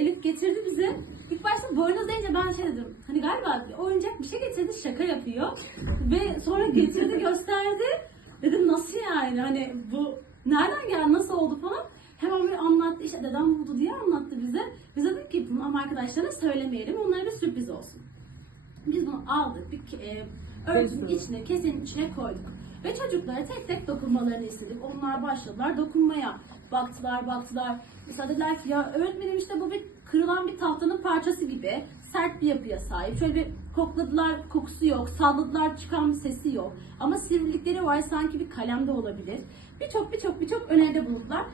Elif getirdi bize. İlk başta boynuz deyince ben şey dedim. Hani galiba oyuncak bir şey getirdi şaka yapıyor. Ve sonra getirdi gösterdi. Dedim nasıl yani hani bu nereden geldi nasıl oldu falan. Hemen bir anlattı işte dedem buldu diye anlattı bize. Biz dedik ki bunu ama arkadaşlarına söylemeyelim onlara bir sürpriz olsun. Biz bunu aldık, bir e, örtünün içine, kesenin içine koyduk. Ve çocuklara tek tek dokunmalarını istedik. Onlar başladılar dokunmaya. Baktılar, baktılar. Mesela dediler ki ya öğretmenim işte bu bir kırılan bir tahtanın parçası gibi. Sert bir yapıya sahip. Şöyle bir kokladılar, kokusu yok. Salladılar, çıkan bir sesi yok. Ama sivrilikleri var sanki bir kalemde olabilir. Birçok birçok birçok öneride bulundular.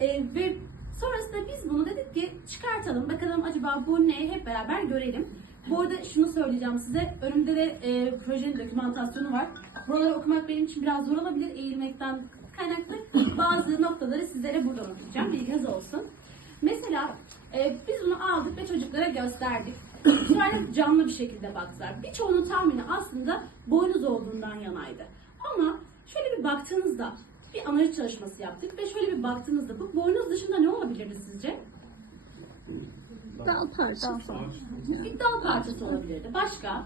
E, ve sonrasında biz bunu dedik ki çıkartalım. Bakalım acaba bu ne hep beraber görelim. Bu arada şunu söyleyeceğim size. Önümde de e, projenin dokümantasyonu var. Buraları okumak benim için biraz zor olabilir eğilmekten kaynaklı. Bazı noktaları sizlere buradan okuyacağım. Bilginiz olsun. Mesela e, biz bunu aldık ve çocuklara gösterdik. Çocuklar canlı bir şekilde baktılar. Birçoğunun tahmini aslında boynuz olduğundan yanaydı. Ama şöyle bir baktığınızda bir analiz çalışması yaptık ve şöyle bir baktığınızda bu boynuz dışında ne olabilirdi sizce? Dal parçası. Bir dal parçası olabilirdi. Başka?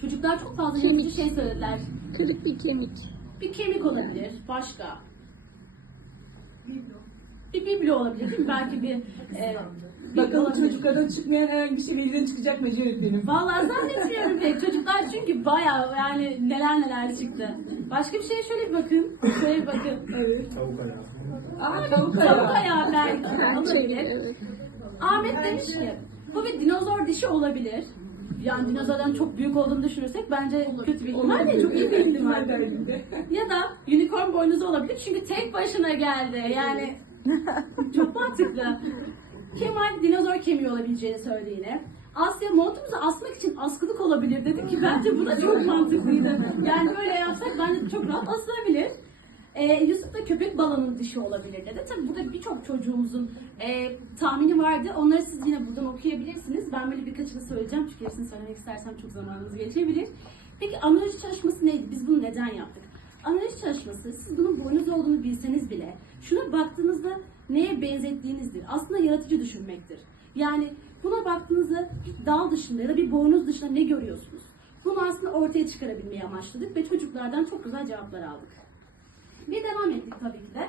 Çocuklar çok fazla Kemik. yaratıcı şey söylediler. Kırık bir kemik. Bir kemik olabilir. Başka? Bir biblo olabilir değil mi? Belki bir e, Bakalım olabilir. çocuklardan çıkmayan herhangi bir şey birden çıkacak mı öğretmenim? Vallahi zannetmiyorum pek. Çocuklar çünkü bayağı yani neler neler çıktı. Başka bir şeye şöyle bir bakın. Şöyle bir bakın. Evet. Tavuk ayağı. Aa tavuk Tavuk ayağı. ayağı belki olabilir. Ahmet demiş ki bu bir dinozor dişi olabilir. Yani dinozordan çok büyük olduğunu düşünürsek bence kötü bir ihtimal değil. Çok iyi bir ihtimal. Ya da unicorn boynuzu olabilir çünkü tek başına geldi. Yani çok mantıklı. Kemal dinozor kemiği olabileceğini söyledi yine. Asya montumuzu asmak için askılık olabilir dedi ki bence bu da çok mantıklıydı. Yani böyle yapsak bence çok rahat asılabilir. Ee, Yusuf da köpek balığının dişi olabilir dedi. Tabii burada birçok çocuğumuzun e, tahmini vardı. Onları siz yine buradan okuyabilirsiniz. Ben böyle birkaçını söyleyeceğim çünkü hepsini söylemek istersem çok zamanınız geçebilir. Peki analiz çalışması neydi? Biz bunu neden yaptık? Analiz çalışması siz bunun boynuz olduğunu bilseniz bile şuna baktığınızda neye benzettiğinizdir. Aslında yaratıcı düşünmektir. Yani buna baktığınızda bir dal dışında ya da bir boynuz dışında ne görüyorsunuz? Bunu aslında ortaya çıkarabilmeyi amaçladık ve çocuklardan çok güzel cevaplar aldık. Bir devam ettik tabii ki de.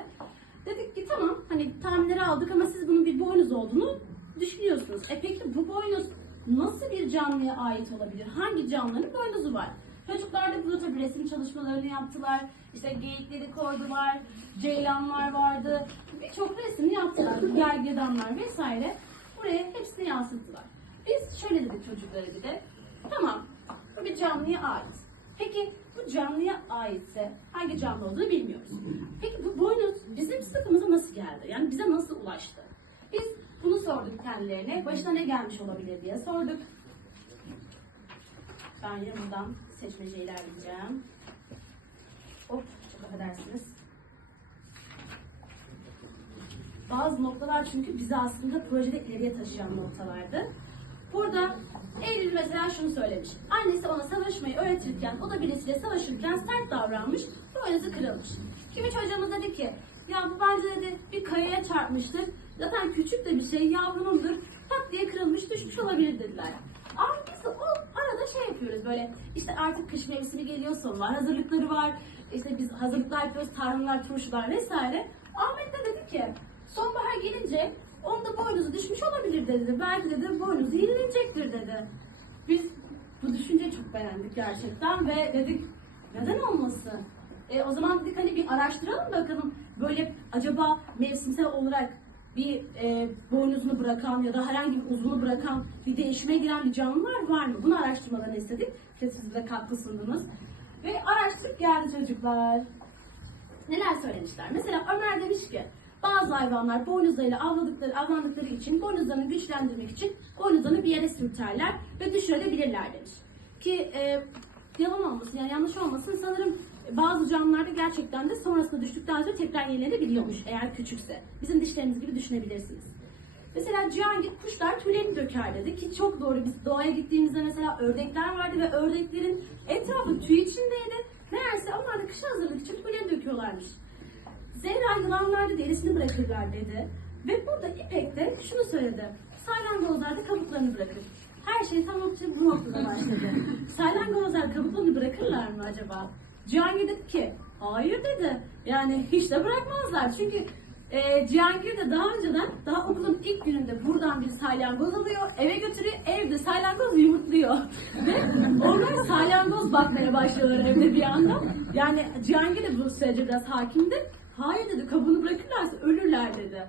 Dedik ki tamam hani tahminleri aldık ama siz bunun bir boynuz olduğunu düşünüyorsunuz. E peki bu boynuz nasıl bir canlıya ait olabilir? Hangi canlının boynuzu var? Çocuklar da burada tabii resim çalışmalarını yaptılar. İşte geyikleri koydular, ceylanlar vardı. Birçok resmini yaptılar. Gergedanlar vesaire. Buraya hepsini yansıttılar. Biz şöyle dedik çocuklara bir de. Tamam bu bir canlıya ait. Peki bu canlıya aitse hangi canlı olduğunu bilmiyoruz. Peki bu boynuz bizim sınıfımıza nasıl geldi? Yani bize nasıl ulaştı? Biz bunu sorduk kendilerine. Başına ne gelmiş olabilir diye sorduk. Ben yanından seçmece ilerleyeceğim. Hop, çok affedersiniz. Bazı noktalar çünkü bizi aslında projede ileriye taşıyan noktalardı. Burada şunu söylemiş. Annesi ona savaşmayı öğretirken, o da birisiyle savaşırken sert davranmış, boynuzu kırılmış. Kimi çocuğumuz dedi ki, ya bu bence dedi bir kayaya çarpmıştır. Zaten küçük de bir şey, yavrunumdur. Pat diye kırılmış, düşmüş olabilir dediler. Ama biz o arada şey yapıyoruz böyle, işte artık kış mevsimi geliyor, sonbahar hazırlıkları var. İşte biz hazırlıklar yapıyoruz, tarhımlar, turşular vesaire. Ahmet de dedi ki, sonbahar gelince Onda boynuzu düşmüş olabilir dedi. Belki dedi boynuzu yenilecektir dedi. Biz bu düşünceyi çok beğendik gerçekten ve dedik neden olmasın? E, o zaman dedik hani bir araştıralım bakalım böyle acaba mevsimsel olarak bir e, boynuzunu bırakan ya da herhangi bir uzunu bırakan bir değişime giren bir canlılar var mı? Bunu araştırmalarını istedik. İşte siz de katkı. Ve araştırıp geldi çocuklar neler söylemişler. Mesela Ömer demiş ki bazı hayvanlar boynuzlarıyla avladıkları, avlandıkları için boynuzlarını güçlendirmek için boynuzlarını bir yere sürterler ve düşürebilirler demiş. Ki e, yalan olmasın yani yanlış olmasın sanırım bazı canlılarda gerçekten de sonrasında düştükten sonra tekrar yenilenebiliyormuş eğer küçükse. Bizim dişlerimiz gibi düşünebilirsiniz. Mesela Cihangir kuşlar tüylerini döker dedi ki çok doğru. Biz doğaya gittiğimizde mesela ördekler vardı ve ördeklerin etrafı tüy içindeydi. Meğerse onlar da kışa hazırlık için tüylerini döküyorlarmış. Zehra yılanlarda derisini bırakırlar dedi. Ve burada İpek de şunu söyledi. Sayla Salyangozlar da kabuklarını bırakır. Her şey tam için bu noktada başladı. Salyangozlar kabuklarını bırakırlar mı acaba? Cihangir dedi ki, hayır dedi. Yani hiç de bırakmazlar. Çünkü e, Cihangir de daha önceden, daha okulun ilk gününde buradan bir salyangoz alıyor, eve götürüyor, evde salyangoz yumurtluyor. Ve onlar salyangoz bakmaya başlıyorlar evde bir anda. Yani Cihangir de bu sürece biraz hakimdi. Hayır dedi, kabuğunu bırakırlarsa ölürler dedi.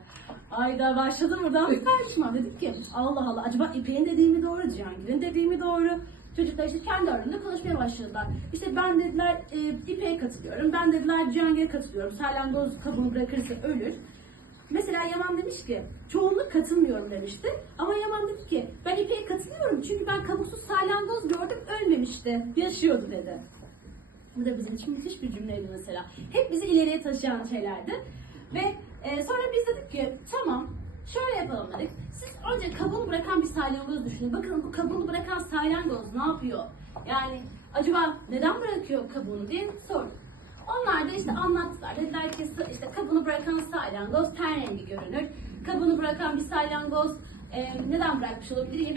Ayda başladı buradan bir tartışma. Dedik ki Allah Allah acaba İpek'in dediği mi doğru, Cihangir'in dediği mi doğru? Çocuklar işte kendi aralarında konuşmaya başladılar. İşte ben dediler e, İpek'e katılıyorum, ben dediler Cihangir'e katılıyorum. Salyangoz kabuğunu bırakırsa ölür. Mesela Yaman demiş ki çoğunluk katılmıyorum demişti. Ama Yaman dedi ki ben İpek'e katılıyorum çünkü ben kabuksuz salyangoz gördüm ölmemişti. Yaşıyordu dedi. Bu da bizim için müthiş bir cümleydi mesela. Hep bizi ileriye taşıyan şeylerdi. Ve e, sonra biz dedik ki tamam şöyle yapalım dedik. Siz önce kabuğunu bırakan bir salyangoz düşünün. Bakın bu kabuğunu bırakan salyangoz ne yapıyor? Yani acaba neden bırakıyor kabuğunu diye sorduk. Onlar da işte anlattılar. Dediler ki işte kabuğunu bırakan salyangoz ten rengi görünür. Kabuğunu bırakan bir salyangoz e, neden bırakmış olabilir?